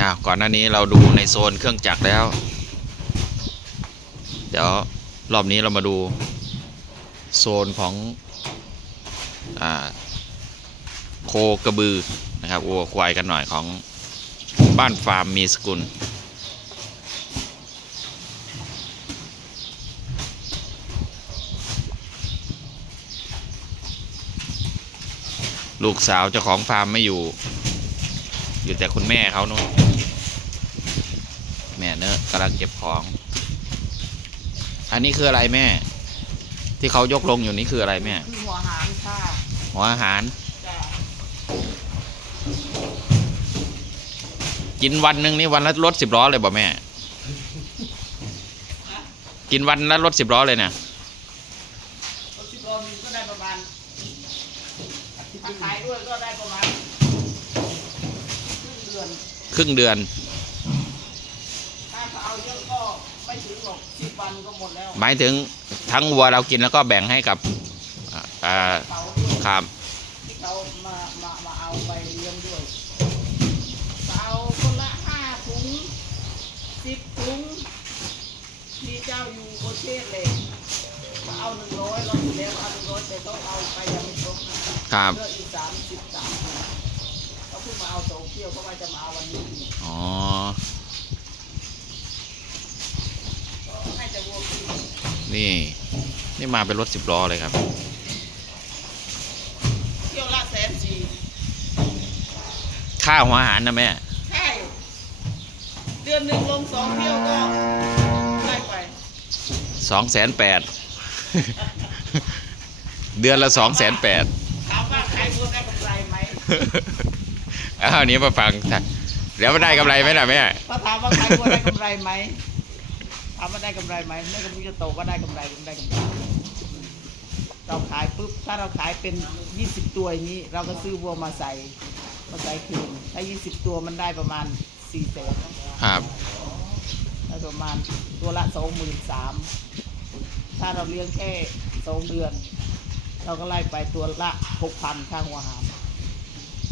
นะก่อนหน้านี้เราดูในโซนเครื่องจักรแล้ว เดี๋ยวรอบนี้เรามาดูโซนของอโคกระบือนะครับวัวควายกันหน่อยของบ้านฟาร์มมีสกุล ลูกสาวเจ้าของฟาร์มไม่อยู่ อยู่แต่คุณแม่เขานู่นแม่เนอะำลังเก็บของ อันนี้คืออะไรแม่ ที่เขายกลงอยู่นี่คืออะไรแม่ คือหัวหางค่ะหัวอาหาร จ้ะกินวันหนึ่งนี่วันละรถสิบล้อเลยบ่แม่ กินวันละรถสิบล้อเลยนะรถสิบล้อนึงก็ได้ประมาณถ้าขายด้วยก็ได้ประมาณครึ่งเดือนครึ่งเดือน ถ้าเขาเอาเยอะก็ไม่ถึงหรอกสิบวันก็ หมดแล้วหมายถึงทั้งวัวเรากินแล้วก็แบ่งให้กับอ่าอ่าเขาด้วยครับที่เขามามามาเอาไปเลี้ยงด้วยเอาคนละห้าถุงสิบถุงที่เจ้าอยู่โอเชสเลยมาเอาหนึ่งร้อยเราอยู่แล้วเอาหนึ่งร้อยแต่ต้องเอาไปยังไม่ครบนะครับเหลืออีกสามสิบสามถุงเขาเพิ่งมาเอาสองเที่ยวเขาว่าจะมาเอาวันนี้อีกอ๋อ ก็ให้แต่วัวกิน นี่ นี่มาเป็นรถสิบล้อเลยครับเที่ยวละแสนสี่ค่าหัวอาหารนะแม่ ใช่ เดือนหนึ่งลงสองเที่ยวก็ได้ไปสองแสนแปด เดือนละสองแสนแปดถามว่าขายวัวได้กำไรไหมอ้าวนี้มาฟังเดี๋ยวมาได้กำไรไหมล่ะแม่ถ้าถามว่าขายวัวได้กำไรไหม ถามว่าได้กำไรไหมไม่กำลังจะโตก็ได้กำไรไม่ได้กำไรเราขายปุ๊บถ้าเราขายเป็น 20 ตัวอย่างนี้ เราก็ซื้อวัวมาใส่มาใส่คืนถ้า 20 ตัวมันได้ประมาณ4แสนครับได้ประมาณตัวละสองหมื่นสามถ้าเราเลี้ยงแค่สองเดือน เราก็ไล่ไปตัวละหกพันค่าหัวอาหาร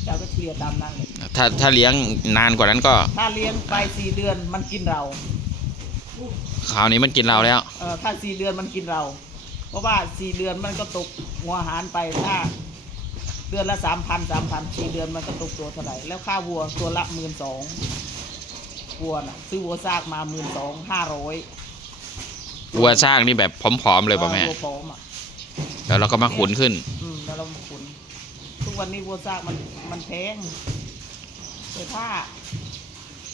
เราก็เฉลี่ยตามนั้นเลยถ้าถ้าเลี้ยงนานกว่านั้นก็ ถ้าเลี้ยงไปสี่เดือนมันกินเรา คราวนี้มันกินเราแล้ว เออถ้าสี่เดือนมันกินเรา เพราะว่าสี่เดือนมันก็ตกหัวอาหารไปถ้า เดือนละสามพันสามพันสี่เดือนมันก็ตกตัวเท่าไหร่แล้วค่าวัวตัวละหมื่นสองวัวน่ะซื้อวัวซากมาหมื่นสองห้าร้อยวัวสร้างนี่แบบผอมๆเลยป่ะแม่ วัวพร้อมอะ แล้วเราก็มาขุนขึ้น อืมแล้วเรามาขุนทุกวันนี้วัวซากมันมันแพงแต่ถ้า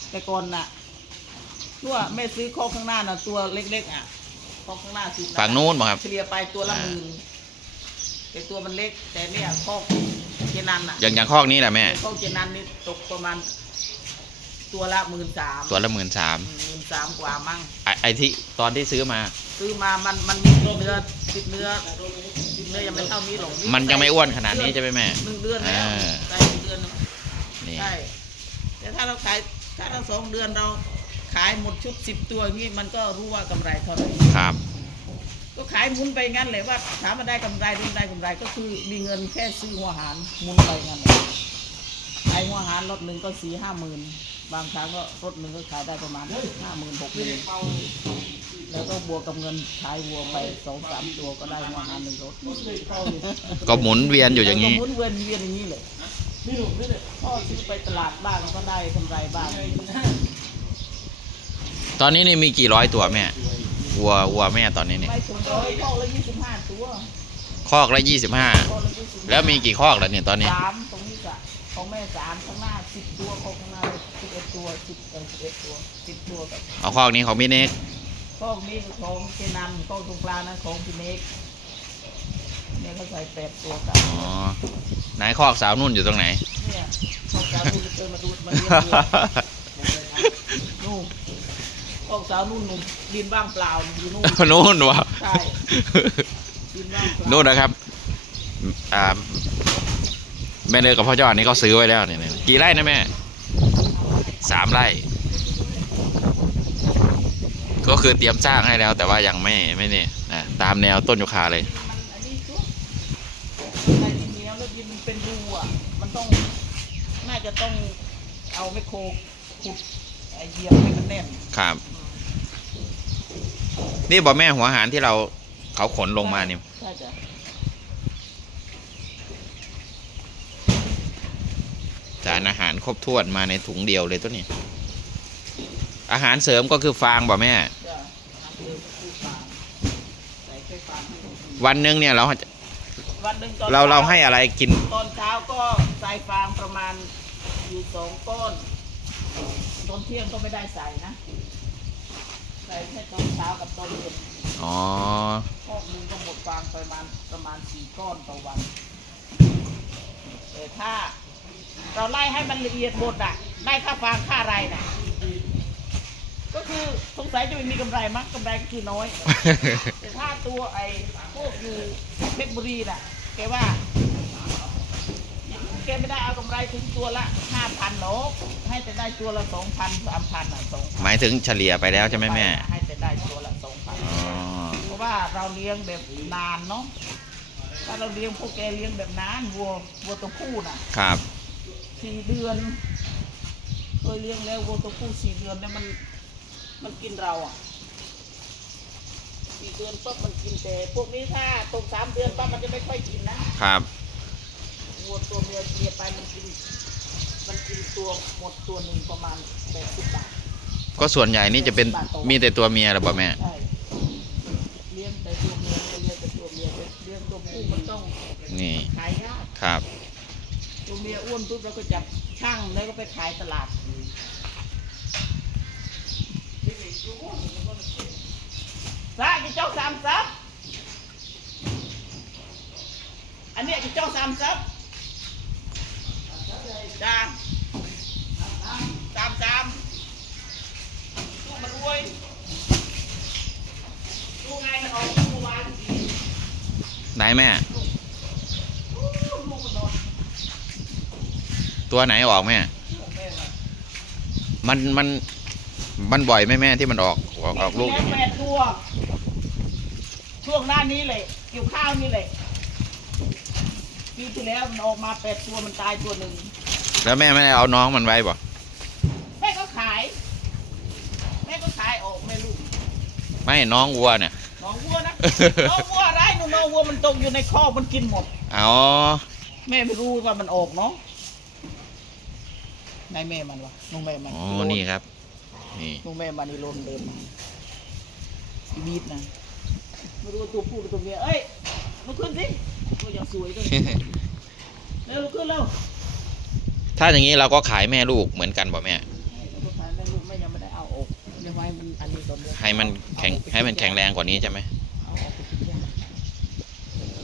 แต่ก่อนน่ะ ตัวแม่ซื้อคอกข้างหน้าน่ะตัวเล็กๆอะคอกข้างหน้าสิบฝั่งนู้นป่ะครับ เฉลี่ยไปตัวละอ่าหมื่นแต่ตัวมันเล็ก แต่เนี่ยคอกเจนันอะอย่างอย่างคอกนี้แหละแม่ คอกเจนันนี่ตกประมาณ ตัวละหมื่นสามตัวละหมื่นสามหมื่นสามกว่ามั่งไอไอที่ตอนที่ซื้อมา ซื้อมามันมันมีเนื้อติดเนื้อติดเนื้อยังไม่เท่านี้หรอกมันยังไม่อ้วนขนาดนี้ใช่ไหมแม่หนึ่งเดือนแล้วอ่าได้หนึ่งเดือนแล้วนี่ใช่แต่ถ้าเราขายถ้าเราสองเดือนเรา ขายหมดชุดสิบตัวอย่างนี้มันก็รู้ว่ากำไรเท่าไหร่ครับ ก็ขายหมุนไปงั้นเลยว่าถามมาได้กำไรหรือไม่ได้กำไรก็คือมีเงินแค่ซื้อหัวอาหารหมุนไปงั้นเลยขายหัวอาหารรถหนึ่งก็สี่ห้าหมื่นบางครั้งก็รถหนึ่งก็ขายได้ประมาณห้าหมื่นหกหมื่นแล้วก็บวกกับเงินขายวัวไปสองสามตัวก็ได้หัวอาหารหนึ่งรถก็หมุนเวียนอยู่อย่างนี้นี้หมุนเวียนเวียนอย่างนี้เลยพ่อซื้อไปตลาดบ้างก็ได้กำไรบ้าง ตอนนี้นี่มีกี่ร้อยตัวแม่วัววัวแม่ตอนนี้นี่ไม่ถึงร้อยพ่อละยี่สิบห้าตัวคอกละยี่สิบห้าพ่อละยี่สิบแล้วมีกี่คอกแล้วเนี่ยตอนนี้ สามตรงนี้จ้ะของแม่สามข้างหน้าสิบตัวของข้างหน้าสิบเอ็ดตัวสิบเออสิบเอ็ดตัวสิบตัวกับเอาคอกนี้ของพี่เน็กข้องนี้ของเจนันข้องตรงกลางนะของพี่เน็กเนี่ยเขาใส่แปดตัวกันอ๋อไหนคอกสาวนุ่นอยู่ตรงไหน เนี่ยข้องสาวนุ่นเดินมาดูมาเลี้ยงวัวนู่น ข้องสาวนุ่นนุ่นดินว่างเปล่าอยู่นู่นนู่นวะใช่ดินว่างเปล่านู่นนะครับอ่าแม่เลยกับพ่อยอดนี่เขาซื้อไว้แล้วเนี่ยกี่ไร่นะแม่สามไร่ ก็คือเตรียมสร้างให้แล้ว แต่ว่ายังไม่ไม่นี่นะตามแนวต้นยูคาเลยมันอันนี้ชุบใส่ดินเหนียวแล้วดินมันเป็นรูอะมันต้องน่าจะต้องเอาไมโครขุดไอเหยียบให้มันแน่นครับ นี่บอกแม่หัวหารที่เราเขาขนลงมาเนี่ยใช่จ้ะสารอาหารครบถ้วนมาในถุงเดียวเลยตัวนี้ อาหารเสริมก็คือฟางบอกแม่ จ้ะทำเดิมคือฟางใส่แค่ฟางให้มันวันหนึงเนี่ยเราวันหนึ่งตอนเราเราช้ให้อะไรกิน ตอนเช้าก็ใส่ฟางประมาณอยู่สองก้อน ตอนเที่ยงก็ไม่ได้ใส่นะ ใส่แค่ตอนเช้ากับตอนเย็นอ๋อ คอกหนึงก็หมดฟางประมาณประมาณสี่ก้อนต่อวันแต่ถ้า เราไล่ให้มันละเอียดหมดอะ ได้ค่าฟางค่าอะไรน่ะ ก็คือสงสัยจะไม่มีกำไรมั้งกำไรก็คือน้อย แต่ถ้าตัวไอ้พวกอยู่เพชรบุรีน่ะแกว่า แกไม่ได้เอากำไรถึงตัวละห้าพันหรอกให้แต่ได้ตัวละสองพันสามพันอะสองหมายถึงเฉลี่ยไปแล้วใช่ไหมแม่ ให้แต่ได้ตัวละสองพันอ๋อ เพราะว่าเราเลี้ยงแบบนานเนาะถ้าเราเลี้ยงพวกแกเลี้ยงแบบนานวัววัวตัวผู้น่ะครับ สี่เดือนเคยเลี้ยงแล้ววัวตัวผู้สี่เดือนเนี่ยมันมันกินเราอะสี่เดือนปั๊บมันกินแต่พวกนี้ถ้าตกสามเดือนปั๊บมันจะไม่ค่อยกินนะ ครับ วัวตัวเมียเลียไปมันกินมันกินตัวหมดตัวหนึ่งประมาณแปดสิบบาท ก็ส่วนใหญ่นี่จะเป็นมีแต่ตัวเมียหรือเปล่าแม่ ใช่เลี้ยงแต่ตัวเมียเลี้ยงแต่ตัวเมียเลี้ยงตัวผู้มันต้องนี่ ขายยากครับ ตัวเมียอ้วนปุ๊บเราก็จับช่างแล้วก็ไปขายตลาดสากี่เจ้าสามซับ อันเนี้ยกี่เจ้าสามซับ จ้าสามสามลูกมันรวยลูกไงมันออกลูกเมื่อวานสิไหนแม่ลูกมันนอนตัวไหนออกแม่ ของแม่มันมันมันมันบ่อยไหมแม่ที่มันออกออกออกลูกอย่างแปเงี้ยดตัวช่วงหน้านี้เลยเกี่ยวข้าวนี่เลยปีที่แล้วมันออกมาแปดตัวมันตายตัวหนึ่ง แล้วแม่ไม่ได้เอาน้องมันไว้บ่แม่ก็ขาย แม่ก็ขายออกแม่ลูกไม่น้องวัวเนี่ย น้องวัวนะ น้องวัวอะไรหนูน้องวัวมันตกอยู่ในคอกมันกินหมด อ๋อ แม่ไม่รู้ว่ามันออกเนาะนายแม่มันวะน้องแม่มันอ๋อ นี่ครับ นี่น้องแม่มันนี่โลนเดินมาอีบีดนะไม่รู้ว่าตัวผู้หรือตัวเมียเอ้ยลุกขึ้นสิตัวอย่างสวยด้วยเร็วลุกขึ้นเร็ว ถ้าอย่างนี้เราก็ขายแม่ลูกเหมือนกันบ่แม่ลูกชายแม่ลูกแม่ยังไม่ได้เอาออกเดี๋ยวให้มันอันนี้ก่อนเดี๋ยวให้มันแข็งให้มันแข็งแรงกว่านี้ใช่ไหมเอาออกไปกินยา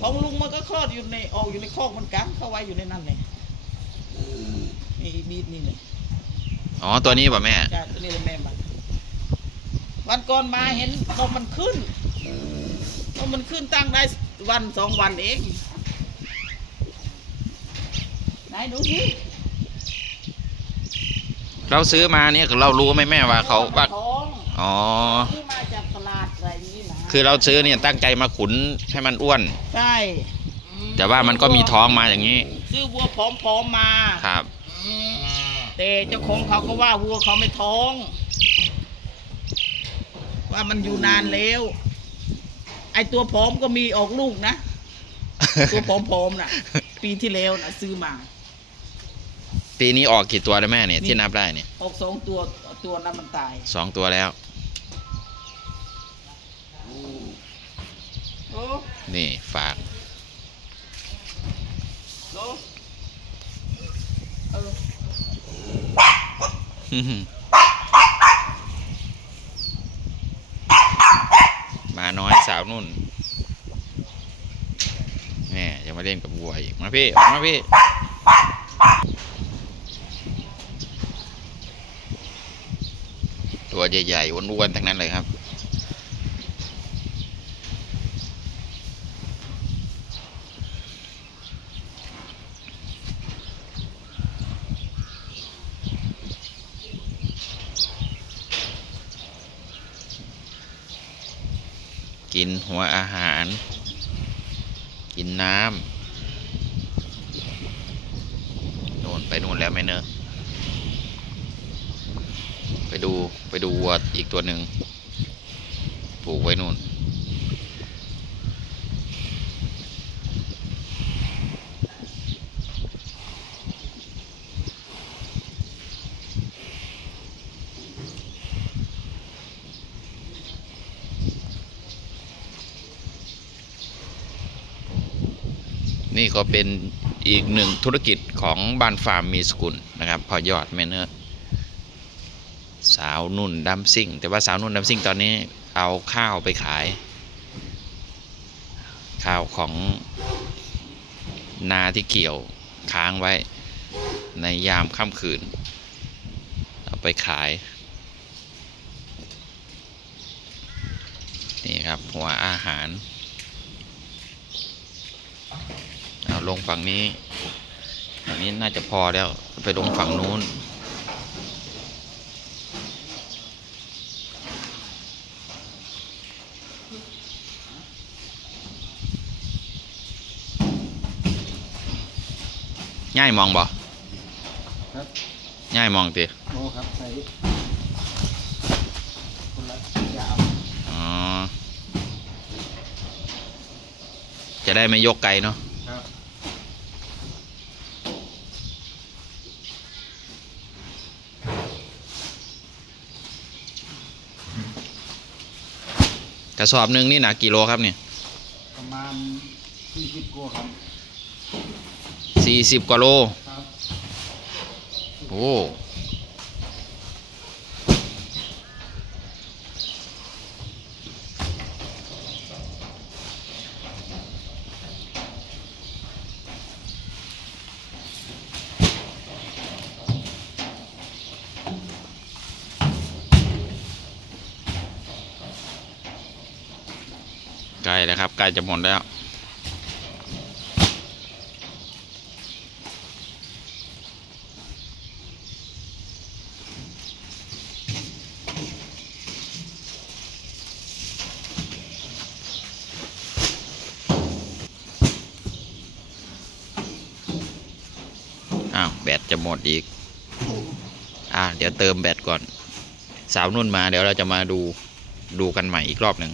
ของลุงมันก็คลอดอยู่ในออกอยู่ในคอกมันกันเข้าไว้อยู่ในนั่นเลยนี่อีบีดนี่เลยอ๋อตัวนี้บ่แม่จ้าตัวนี้เลยแม่มันวันก่อนมาเห็นนมมันขึ้นนมมันขึ้นตั้งได้วันสองวันเองไหนดูสิ เราซื้อมาเนี่ยเรารู้ไหมแม่ว่าเขาว่าท้องอ๋อ ที่มาจากตลาดอะไรนี้นะคือเราซื้อเนี่ยตั้งใจมาขุนให้มันอ้วน ใช่แต่ว่ามันก็มีท้องมาอย่างนี้ ซื้อวัวผอมๆมาครับ แต่เจ้าของเขาก็ว่าวัวเขาไม่ท้อง ว่ามันอยู่นานแล้ว ไอตัวผอมก็มีออกลูกนะ ตัวผอมๆน่ะ ปีที่แล้วนะซื้อมา ปีนี้ออกกี่ตัวแล้วแม่เนี่ยที่นับได้เนี่ยออกสองตัวตัวนั้นมันตายสองตัวแล้ว โอ้นี่ฝากโอ้เออมาน้อยสาวนุ่นแม่จะมาเล่นกับวัวอีกมาพี่ออกมาพี่ ตัวใหญ่ๆอ้วนๆทั้งนั้นเลยครับ กินหัวอาหาร กินน้ำโน่นไปนู่นแล้วไหมเนอะ ไปดูไปดูวัวอีกตัวหนึ่งปลูกไว้นู่น นี่ก็เป็นอีกหนึ่งธุรกิจของบ้านฟาร์มมีสกุลนะครับพอยอดแม่เนื้อาวนุ่นดัมซิ่ง แต่ว่าสาวนุ่นดัมซิ่งตอนนี้เอาข้าวไปขาย ข้าวของนาที่เกี่ยวค้างไว้ ในยามค่ำคืน เอาไปขาย นี่ครับหัวอาหารเอาลงฝั่งนี้ฝั่งนี้น่าจะพอแล้วไปลงฝั่งนู้น ง่ายมองบ่ครับง่ายมองติโอ้ครับใส่คนละยาวอ๋อ จะได้ไม่ยกไกลเนาะครับกระสอบหนึ่งนี่หนักกี่โลครับเนี่ย ประมาณสี่สิบกว่าครับ สี่สิบกว่าโลโอ้ใกล้แล้วครับใกล้จะหมดแล้ว แบตจะหมดอีก อ่า เดี๋ยวเติมแบตก่อน สาวนุ่นมา เดี๋ยวเราจะมาดูดูกันใหม่อีกรอบหนึ่ง